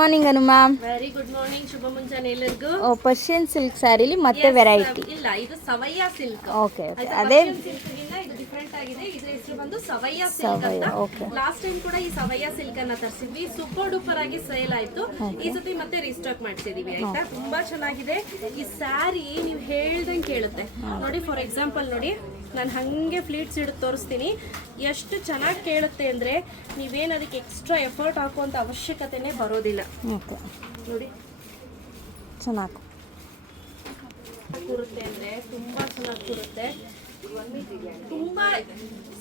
Morning Anu ma'am very good morning ಶುಭ ಮುಂಜಾನೆ ಎಲ್ಲರಿಗೂ Persian silk ಸ್ಯಾರಿಲಿ ಮತ್ತೆ ವೆರೈಟಿ ಇಲ್ಲ ಇದು ಸವಯ್ಯ ಸಿಲ್ಕ್ ಓಕೆ ಓಕೆ ಅದೇ ಇದು ಡಿಫ್ರೆಂಟ್ ಆಗಿದೆ. ಇದರ ಹೆಸರು ಬಂದು ಸವಯ್ಯ ಸಿಲ್ಕ್ ಅಂತ. Okay. ಲಾಸ್ಟ್ ಟೈಮ್ ಕೂಡ ಈ ಸವಯ್ಯ ಸಿಲ್ಕ್ ಅನ್ನ ತರಿಸಿದ್ವಿ. ಸೂಪರ್ ಡೂಪರ್ ಆಗಿ ಸೇಲ್ ಆಯ್ತು. ಈ ಸತಿ ಮತ್ತೆ ರೀಸ್ಟಾಕ್ ಮಾಡ್ಸಿದೀವಿ ಆಯ್ತಾ? ತುಂಬಾ ಚೆನ್ನಾಗಿದೆ. ಈ ಸ್ಯಾರಿ ನೀವು ಹೇಳ್ದಂಗೆ ಕೇಳುತ್ತೆ. ನೋಡಿ ಫಾರ್ ಎಕ್ಸಾಂಪಲ್ ನೋಡಿ. ನಾನು ಹಂಗೆ ಫ್ಲೀಟ್ಸ್ ಹಿಡಿದು ತೋರಿಸ್ತೀನಿ. ಎಷ್ಟು ಚೆನ್ನಾಗಿ ಕೇಳುತ್ತೆ ಅಂದ್ರೆ ನೀವೇನು ಅದಕ್ಕೆ ಎಕ್ಸ್ಟ್ರಾ ಎಫರ್ಟ್ ಹಾಕುವಂಥ ಅವಶ್ಯಕತೆನೇ ಬರೋದಿಲ್ಲ. ಓಕೆ. ನೋಡಿ. ಚೆನ್ನಾಗಿ ಕೂರುತ್ತೆ ಅಂದ್ರೆ ತುಂಬಾ ಚೆನ್ನಾಗಿ ಕೂರುತ್ತೆ. ತುಂಬಾ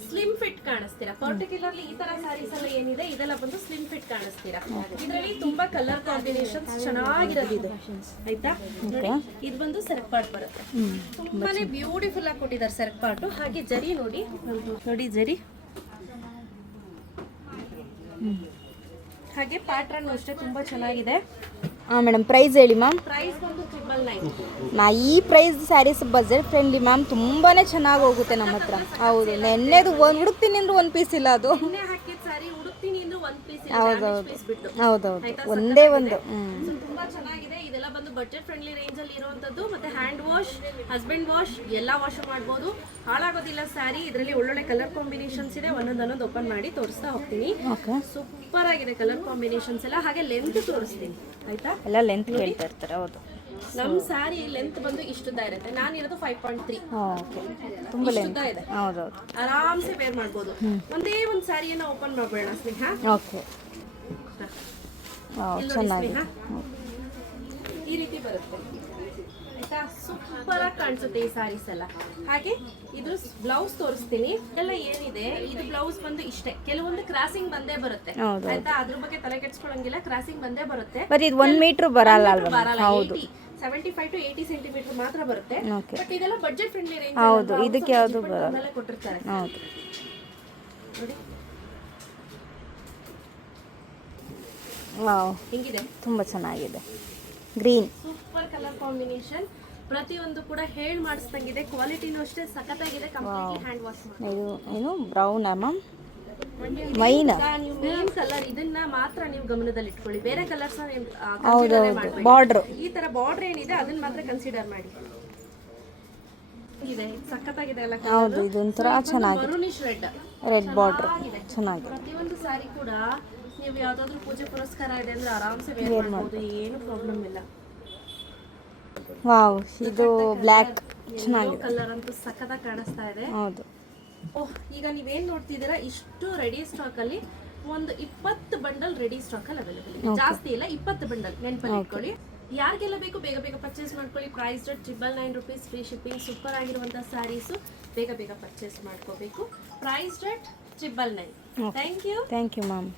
ಸ್ಲಿಮ್ ಫಿಟ್ ಕಾಣಿಸ್ತೀರಾ? ಪರ್ಟಿಕ್ಯುಲರ್ಲಿ ಈ ತರ ಸ್ಯಾರೀಸ್ ಎಲ್ಲ ಏನಿದೆ ಇದೆಲ್ಲ ಬಂದು ಸ್ಲಿಮ್ ಫಿಟ್ ಕಾಣಿಸ್ತೀರಾ? ಇದರಲ್ಲಿ ತುಂಬಾ ಕಲರ್ ಕಾಂಬಿನೇಷನ್ ಚೆನ್ನಾಗಿರೋದಿದೆ. ಆಯ್ತಾ? ನೋಡಿ ಇದು ಬಂದು ಸೆರಕ್ ಪಾಟ್ ಬರುತ್ತೆ. ತುಂಬಾನೇ ಬ್ಯೂಟಿಫುಲ್ ಆಗಿ ಕೊಟ್ಟಿದ್ದಾರೆ ಸೆರಕ್ ಪಾಟ್ ಹಾಗೆ ಜರಿ ನೋಡಿ. ನೋಡಿ ಜರಿ. ಹಾಗೆ ಪ್ಯಾಟ್ರನ್ ಅಷ್ಟೇ ತುಂಬಾ ಚೆನ್ನಾಗಿದೆ. ಹಾಂ ಮೇಡಮ್ ಪ್ರೈಸ್ ಹೇಳಿ ಮ್ಯಾಮ್ ಪ್ರೈಸ್ ಬಂದು ಟ್ರಿಬಲ್ ನೈನ್ ನಾ ಈ price saris budget friendly ma'am ತುಂಬಾ ಚೆನ್ನಾಗಿ ಹೋಗುತ್ತೆ ನಮ್ಮ ಹತ್ರ. ಹೌದು ನೆನ್ನೆದು ಒಂದು ಹುಡುಕ್ತೀನಿ ಅಂದ್ರೆ ಒಂದು ಪೀಸ್ ಇಲ್ಲ ಅದು ಎಣ್ಣೆ ಹಾಕಿದ ಸಾರಿ ಉಡುಕ್ತೀನಿ ಅಂದ್ರೆ ಒಂದ್ ಪೀಸ್ ಹೌದೌದು. ಪೀಸ್ ಬಿಟ್ಟು ಹೌದೌದು. ಒಂದೇ ಒಂದು. ತುಂಬಾ ಚೆನ್ನಾಗಿದೆ. ಇದೆಲ್ಲ ಬಂದು ಬಜೆಟ್ ಫ್ರೆಂಡ್ಲಿ ರೇಂಜ್ ಅಲ್ಲಿ ಇರುವಂತದ್ದು. ಮತ್ತೆ ಹ್ಯಾಂಡ್ ವಾಶ್ ಹಸ್ಬೆಂಡ್ ವಾಶ್ ಎಲ್ಲಾ ವಾಶ್ ಮಾಡಬಹುದು ಹಾಳಾಗೋದಿಲ್ಲ ಸ್ಯಾರಿ ಇದರಲ್ಲಿ ಒಳ್ಳೊಳ್ಳೆ ಕಲರ್ ಕಾಂಬಿನೇಷನ್ಸ್ ಇದೆ. ಒಂದೊಂದೊಂದು ಓಪನ್ ಮಾಡಿ ತೋರಿಸ್ತಾ ಹೋಗ್ತೀನಿ. ಸೂಪರ್ ಆಗಿದೆ ಕಲರ್ ಕಾಂಬಿನೇಷನ್ಸ್ ಎಲ್ಲ. ಹಾಗೆ ಲೆಂತ್ ತೋರಿಸ್ತೀನಿ. ಆಯ್ತಾ? ಎಲ್ಲ ಲೆಂತ್ ಹೇಳ್ತಾ ಇರ್ತಾರೆ. ಹೌದು. ನಮ್ ಸ್ಯಾರಿ ಲೆಂತ್ ಬಂದು ಇಷ್ಟುದ್ದ ಇರುತ್ತೆ. ನಾನಿರೋದು ಫೈವ್ ಪಾಯಿಂಟ್ ತ್ರೀ ಓಕೆ ತುಂಬಾ ಲೆಂತ್ ಇಷ್ಟುದ್ದ ಇದೆ ಹೌದೌದು. ಆರಾಮ್ಸೆ ವೇರ್ ಮಾಡ್ಬೋದು. ಒಂದೇ ಒಂದು ಸ್ಯಾರಿಯನ್ನ ಓಪನ್ ಮಾಡ್ಬೇಡ ಸ್ನೇಹ. ಓಕೆ ಚೆನ್ನಾಗಿದೆ. ಈ ರೀತಿ ಬರುತ್ತೆ. ಆಯ್ತಾ? ಸೂಪರ್ ಆಗಿ ಕಾಣಿಸುತ್ತೆ ಈ ಸಾರೀಸ್ ಎಲ್ಲ. ಹಾಗೆ ಇದ್ರ ಬ್ಲೌಸ್ ತೋರಿಸ್ತೀನಿ. ಎಲ್ಲ ಏನಿದೆ? ಇದು ಬ್ಲೌಸ್ ಬಂದು ಇಷ್ಟೇ. ಕೆಲವೊಂದು ಕ್ರಾಸಿಂಗ್ ಬಂದೇ ಬರುತ್ತೆ. ಆಯ್ತಾ? ಅದ್ರ ಬಗ್ಗೆ ತಲೆ ಕೆಡ್ಸ್ಕೊಳಂಗಿಲ್ಲ. ಕ್ರಾಸಿಂಗ್ ಬಂದೇ ಬರುತ್ತೆ. ಬರೀ ಇದು ಒನ್ ಮೀಟ್ರ್ ಬರಲ್ಲ ಬರಲ್ಲ. ಹೌದು. Seventy five to eighty centimetre ಮಾತ್ರ ಬರುತ್ತೆ. ಬಟ್ ಇದೆಲ್ಲ ಬಜೆಟ್ ಫ್ರೆಂಡ್ಲಿ ರೇಂಜ್ ಹೌದು, ಇದಕ್ಕೆ ಯಾವುದು ಬರಲ್ಲ. ಕೊಟ್ಟಿರ್ತಾರೆ. ಹೌದು. ವಾವ್ ಹಿಂಗಿದೆ? ತುಂಬ ಚೆನ್ನಾಗಿದೆ. ಗ್ರೀನ್ ಸೂಪರ್ ಕಲರ್ ಕಾಂಬಿನೇಷನ್ ಪ್ರತಿಯೊಂದು ಕೂಡ ಹೇಳ್ ಮಾಡಿಸ್ದಂಗಿದೆ. ಕ್ವಾಲಿಟಿನೂ ಅಷ್ಟೇ ಸಖತ್ತಾಗಿದೆ. ಕಂಪ್ಲೀಟ್ಲಿ ಹ್ಯಾಂಡ್ ವಾಶ್ ಇದು ಏನು ಬ್ರೌನ್ ಮ್ಯಾಮ್ ಮೈನ್? ಕಲರ್ ಇದನ್ನ ಮಾತ್ರ ನೀವು ಗಮನದಲ್ಲಿ ಇಟ್ಕೊಳ್ಳಿ ಬೇರೆ ಕಲರ್ಸ್ ಹೌದೌದು ಬಾರ್ಡ್ರು ಈ ತರ ಬಾರ್ಡರ್ ಏನಿದೆ ಅದನ್ನ ಮಾತ್ರ ಕನ್ಸಿಡರ್ ಮಾಡಿ. ಇದೆ ಸಖತ್ತಾಗಿದೆ ಅಲ್ಲ ಹೌದು ಇದೊಂಥರ ಚೆನ್ನಾಗಿದೆ. ಮರುನಿಶ್ ರೆಡ್ ರೆಡ್ ಬಾರ್ಡ್ರ್ ಚೆನ್ನಾಗಿದೆ. ಚೆನ್ನಾಗಿದೆ. ಪ್ರತಿಯೊಂದು ಸಾರಿ ಕೂಡ ನೀವು ಯಾವ್ದಾದ್ರು ಪೂಜೆ ಪುರಸ್ಕಾರ ಇದೆ ಅಂದ್ರೆ ಆರಾಮ್ಸೆ ವೇರ್ ಮಾಡ್ಬೋದು ಏನು ಪ್ರಾಬ್ಲಮ್ ಇಲ್ಲ. ವಾವ್ ಇದು ಬ್ಲ್ಯಾಕ್ ಚೆನ್ನಾಗಿದೆ. ಕಲರ್ ಅಂತೂ ಸಖತ್ತಾಗಿ ಕಾಣಿಸ್ತಾ ಇದೆ. ಹೌದು. ಓಹ್ ಈಗ ನೀವೇನ್ ನೋಡ್ತಿದ್ದೀರಾ? ಇಷ್ಟು ರೆಡಿ ಸ್ಟಾಕ್ ಅಲ್ಲಿ ಒಂದು ಇಪ್ಪತ್ತು ಬಂಡಲ್ ರೆಡಿ ಸ್ಟಾಕ್ ಅಲ್ಲಿ ಅವೈಲೇಬಲ್ ಇದೆ. ಜಾಸ್ತಿ ಇಲ್ಲ ಇಪ್ಪತ್ತು ಬಂಡಲ್ ನೆನಪಲ್ಲಿ ಇಟ್ಕೊಳ್ಳಿ. ಯಾರಿಗೆಲ್ಲ ಬೇಕು ಬೇಗ ಬೇಗ ಪರ್ಚೇಸ್ ಮಾಡ್ಕೊಳ್ಳಿ. Price rate triple nine rupees free shipping super ಆಗಿರುವಂತಹ ಸ್ಯಾರೀಸು ಬೇಗ ಬೇಗ ಪರ್ಚೇಸ್ ಮಾಡ್ಕೋಬೇಕು. Price rate triple nine thank you thank you ma'am